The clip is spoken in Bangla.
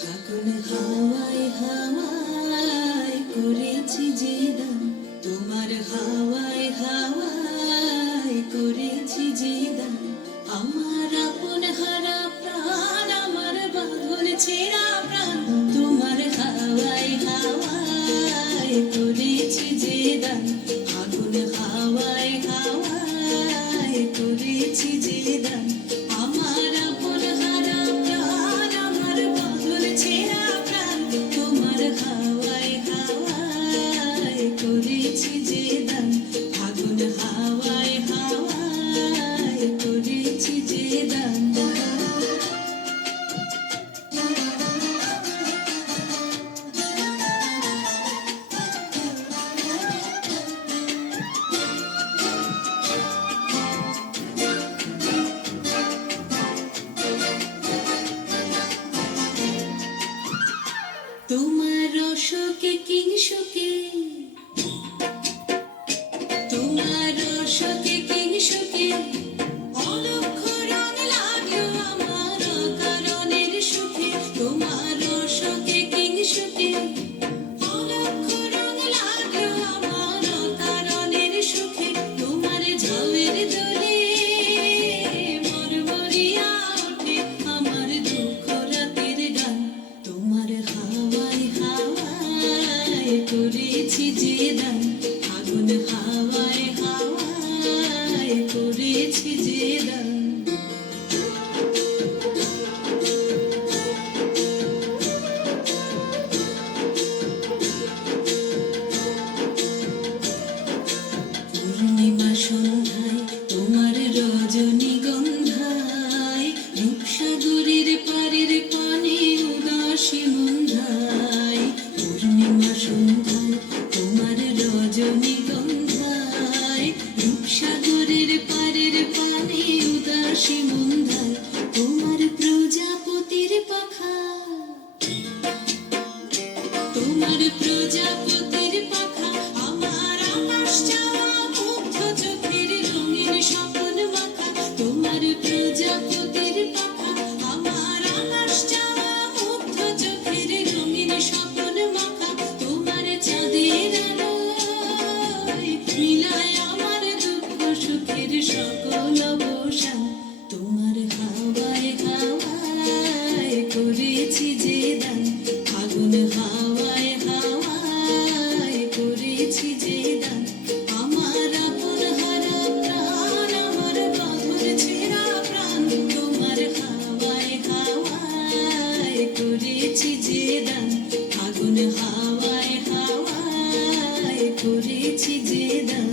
ফাগুন হাওয়ায় হাওয়ায় করেছি যে দান, তোমার হাওয়ায় হাওয়ায় করেছি যে দান। আমার আপন হারা প্রাণ, আমার বাঁধন ছেঁড়া প্রাণ, তোমার হাওয়ায় হাওয়ায় করেছি যে দান। ফাগুন হাওয়ায় হাওয়ায় করেছি যে দান। আমার আপন হারা প্রাণ, আমার বাঁধন ছেঁড়া প্রাণ, তোমার হাওয়ায় হাওয়ায় করেছি যে দান। ফাগুন হাওয়ায় হাওয়ায় করেছি যে দান। তোমার রসকে কিংসুকে, তোমার রসকে কিংসুকে, অলক্ষ রং লাগলো আমার কারণের সুখে। তোমার রসকে কিংসুকে, অলক্ষ রং লাগলো আমার কারণের সুখে। তোমার ঝাউয়ের দোলে মরমরিয়া ওঠে আমার দুঃখ রাতের গান। তোমার হাওয়ায় হাওয়ায় করেছি যে দান। ফাগুন হাওয়ায় হাওয়ায় করেছি যে দান। পূর্ণিমা সন্ধ্যায় তোমার রজনীগন্ধায়, রূপসাগরের পারের পানে উদাসী মন্ধায়। পূর্ণিমা সন্ধ্যায় তোমার রজনীগন্ধায়, রূপসাগরের পারের পানে উদাসী মন্ধায়। তোমার প্রজাপতির পাখা, তোমার প্রজাপতির পাখা, আমার আকাশ চাওয়া মুগ্ধ চোখের রঙিন স্বপ্ন মাখা। তোমার প্রজাপতির পাখা, আমার আকাশ চাওয়া মুগ্ধ চোখের রঙিন স্বপ্ন মাখা। তোমার চাঁদের আলোয় মিলায় আমার দুঃখ সুখের সকল অবসান। তোমার হাওয়ায় হাওয়ায় করেছি যে দান। ফাগুন হাওয়ায় হাওয়ায় করেছি যে দান। আমার আপন হারা প্রাণ, আমার বাঁধন ছেঁড়া প্রাণ, তোমার হাওয়ায় হাওয়ায় করেছি যে দান। ফাগুন হাওয়ায় হাওয়ায় করেছি যে দান।